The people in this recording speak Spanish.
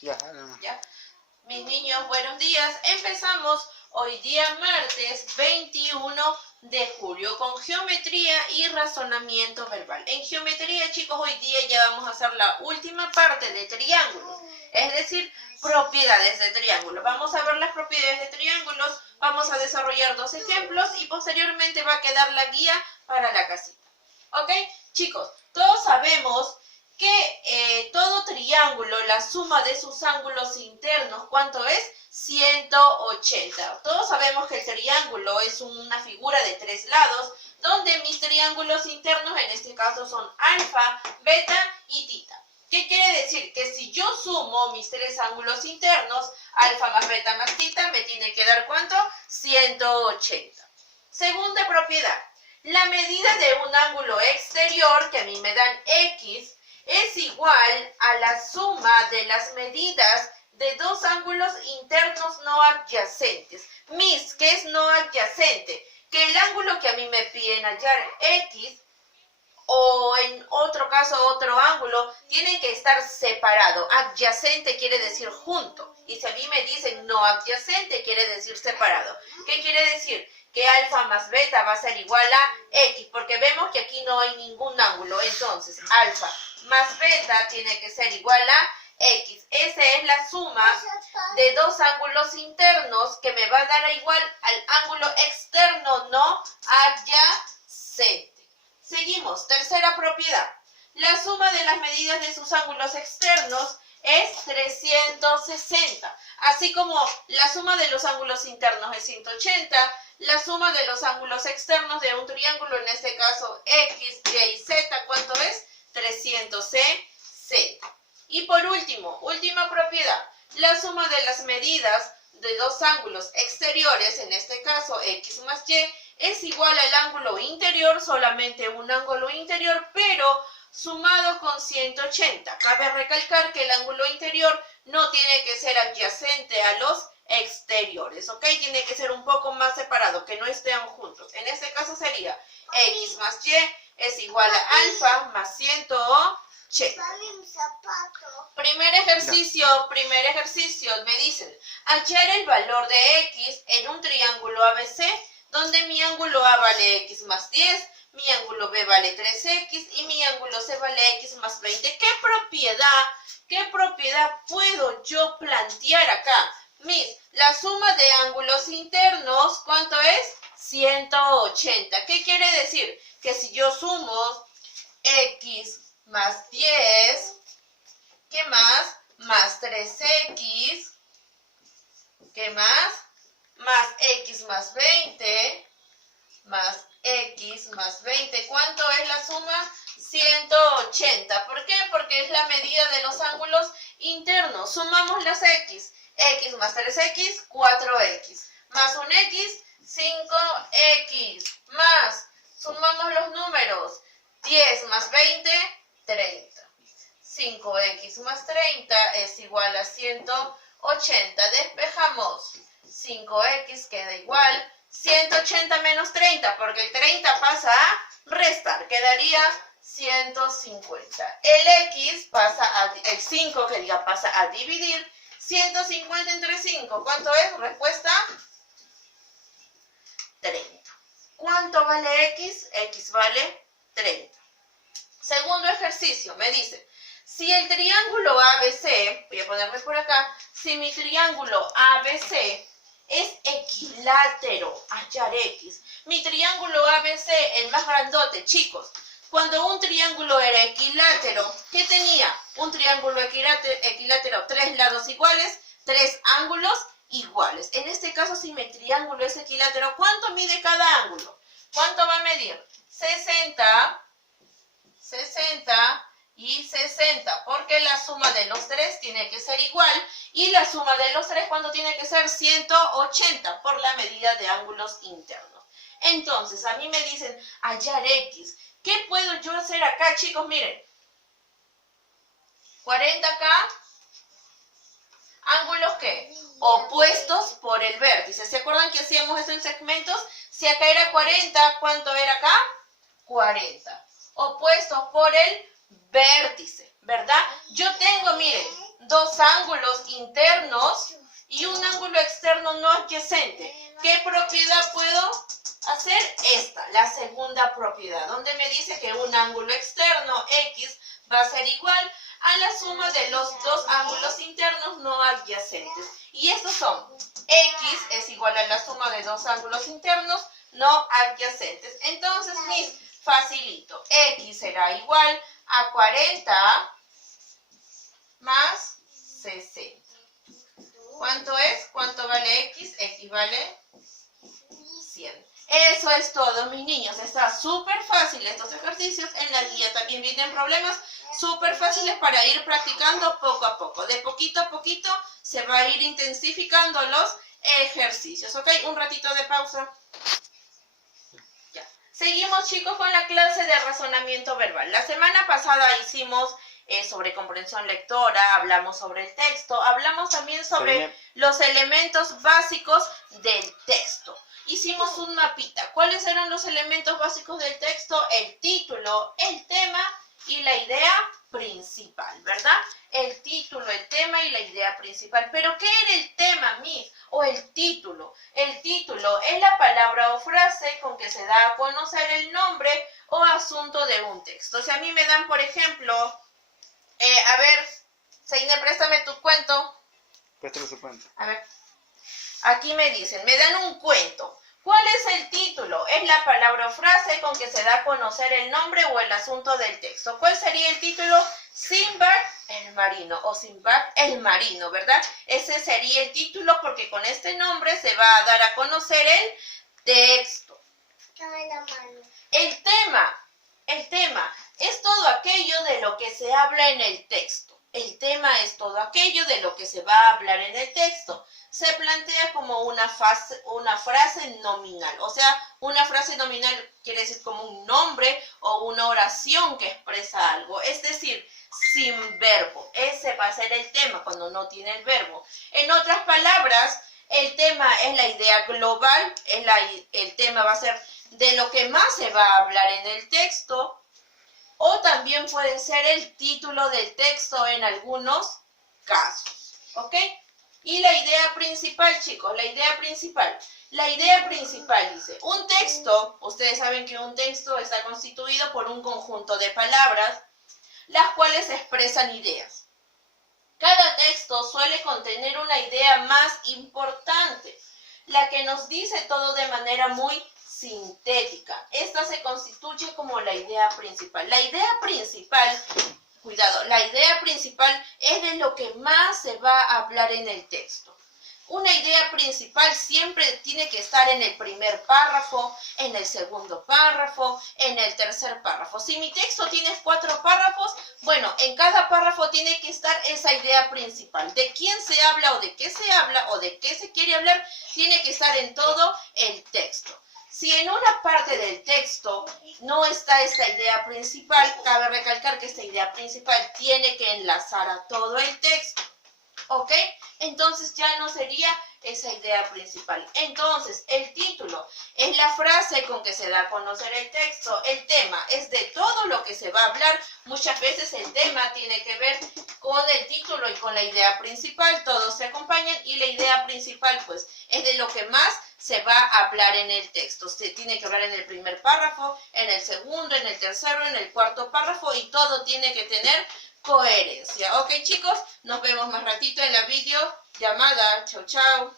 Ya, además. ¿Ya? Mis niños, buenos días. Empezamos hoy día martes 21 de julio con geometría y razonamiento verbal. En geometría, chicos, hoy día ya vamos a hacer la última parte de triángulos, es decir, propiedades de triángulos. Vamos a ver las propiedades de triángulos, vamos a desarrollar dos ejemplos y posteriormente va a quedar la guía para la casita. ¿Ok? Chicos, todos sabemos que todo triángulo, la suma de sus ángulos internos, ¿cuánto es? 180. Todos sabemos que el triángulo es una figura de tres lados, donde mis triángulos internos, en este caso, son alfa, beta y tita. ¿Qué quiere decir? Que si yo sumo mis tres ángulos internos, alfa más beta más tita, me tiene que dar ¿cuánto? 180. Segunda propiedad. La medida de un ángulo exterior, que a mí me dan X, es igual a la suma de las medidas de dos ángulos internos no adyacentes. Mis, ¿qué es no adyacente? Que el ángulo que a mí me piden hallar X, o en otro caso otro ángulo, tiene que estar separado. Adyacente quiere decir junto. Y si a mí me dicen no adyacente, quiere decir separado. ¿Qué quiere decir? Que alfa más beta va a ser igual a X, porque vemos que aquí no hay ningún ángulo. Entonces, alfa más beta tiene que ser igual a X. Esa es la suma de dos ángulos internos que me va a dar igual al ángulo externo no adyacente. Seguimos, tercera propiedad. La suma de las medidas de sus ángulos externos es 360. Así como la suma de los ángulos internos es 180, la suma de los ángulos externos de un triángulo, en este caso X, Y y Z, ¿cuánto es? 360. Y por último, última propiedad, la suma de las medidas de dos ángulos exteriores, en este caso X más Y, es igual al ángulo interior, solamente un ángulo interior, pero sumado con 180. Cabe recalcar que el ángulo interior no tiene que ser adyacente a los exteriores, ¿ok? Tiene que ser un poco más separado, que no estén juntos. En este caso sería X más Y es igual a alfa más 180. Primer ejercicio, me dicen, hallar el valor de X en un triángulo ABC, donde mi ángulo A vale X más 10, mi ángulo B vale 3X y mi ángulo C vale X más 20. ¿Qué propiedad puedo yo plantear acá? La suma de ángulos internos, ¿cuánto es? 180. ¿Qué quiere decir? Que si yo sumo X más 10, ¿qué más? Más 3X, ¿qué más? Más X más 20, más X más 20. ¿Cuánto es la suma? 180. ¿Por qué? Porque es la medida de los ángulos internos. Sumamos las X. X más 3X, 4X. Más un X, 5X. Más, sumamos los números. 10 más 20, 30. 5X más 30 es igual a 180. Despejamos. 5X queda igual 180 menos 30, porque el 30 pasa a restar, quedaría 150. El X pasa a, el 5 que ya pasa a dividir. 150 entre 5, ¿cuánto es? Respuesta 30. ¿Cuánto vale X? X vale 30. Segundo ejercicio, me dice, si el triángulo ABC, voy a ponerme por acá, si mi triángulo ABC es equilátero, hallar X. Mi triángulo ABC, el más grandote, chicos. Cuando un triángulo era equilátero, ¿qué tenía? Un triángulo equilátero, tres lados iguales, tres ángulos iguales. En este caso, si mi triángulo es equilátero, ¿cuánto mide cada ángulo? ¿Cuánto va a medir? 60, 60 y 60, porque la suma de los tres tiene que ser igual, y la suma de los tres, ¿cuánto tiene que ser? 180, por la medida de ángulos internos. Entonces, a mí me dicen hallar X. ¿Qué puedo yo hacer acá, chicos? Miren, 40 acá, ángulos ¿qué? Opuestos por el vértice. ¿Se acuerdan que hacíamos esto en segmentos? Si acá era 40, ¿cuánto era acá? 40. Opuestos por el vértice, ¿verdad? Yo tengo, miren, dos ángulos internos y un ángulo externo no adyacente. ¿Qué propiedad puedo hacer? Esta, la segunda propiedad, donde me dice que un ángulo externo, X, va a ser igual a la suma de los dos ángulos internos no adyacentes. Y estos son, X es igual a la suma de dos ángulos internos no adyacentes. Entonces, facilito. X será igual a 40 más 60. ¿Cuánto es? ¿Cuánto vale X? X vale 100. Eso es todo, mis niños. Está súper fácil estos ejercicios. En la guía también vienen problemas súper fáciles para ir practicando poco a poco. De poquito a poquito se va a ir intensificando los ejercicios. ¿Ok? Un ratito de pausa. Ya. Seguimos, chicos, con la clase de razonamiento verbal. La semana pasada hicimos sobre comprensión lectora, hablamos sobre el texto, hablamos también sobre los elementos básicos del texto. Hicimos un mapita. ¿Cuáles eran los elementos básicos del texto? El título, el tema y la idea principal, ¿verdad? El título, el tema y la idea principal. ¿Pero qué era el tema, Miss? O el título. El título es la palabra o frase con que se da a conocer el nombre o asunto de un texto. Si a mí me dan, por ejemplo, a ver, Seine, préstame tu cuento. Préstame su cuento. A ver, aquí me dicen, me dan un cuento. ¿Cuál es el título? Es la palabra o frase con que se da a conocer el nombre o el asunto del texto. ¿Cuál sería el título? Sinbad el marino o Sinbad el marino, ¿verdad? Ese sería el título porque con este nombre se va a dar a conocer el texto. El tema es todo aquello de lo que se habla en el texto. El tema es todo aquello de lo que se va a hablar en el texto. Se plantea como una frase nominal. O sea, una frase nominal quiere decir como un nombre o una oración que expresa algo. Es decir, sin verbo. Ese va a ser el tema cuando no tiene el verbo. En otras palabras, el tema es la idea global. El tema va a ser de lo que más se va a hablar en el texto. O también puede ser el título del texto en algunos casos. ¿Ok? Y la idea principal, chicos, la idea principal dice, un texto, ustedes saben que un texto está constituido por un conjunto de palabras, las cuales expresan ideas. Cada texto suele contener una idea más importante, la que nos dice todo de manera muy sintética. Esta se constituye como la idea principal. La idea principal, cuidado, la idea principal es de lo que más se va a hablar en el texto. Una idea principal siempre tiene que estar en el primer párrafo, en el segundo párrafo, en el tercer párrafo. Si mi texto tiene 4 párrafos, bueno, en cada párrafo tiene que estar esa idea principal. De quién se habla o de qué se habla o de qué se quiere hablar, tiene que estar en todo el texto. Si en una parte del texto no está esta idea principal, cabe recalcar que esta idea principal tiene que enlazar a todo el texto. ¿Ok? Entonces ya no sería esa idea principal. Entonces, el título es la frase con que se da a conocer el texto. El tema es de todo lo que se va a hablar. Muchas veces el tema tiene que ver con el título y con la idea principal. Todos se acompañan y la idea principal, pues, es de lo que más se va a hablar en el texto. Se tiene que hablar en el primer párrafo, en el segundo, en el tercero, en el cuarto párrafo y todo tiene que tener coherencia. Ok, chicos, nos vemos más ratito en la video llamada. Chau, chau.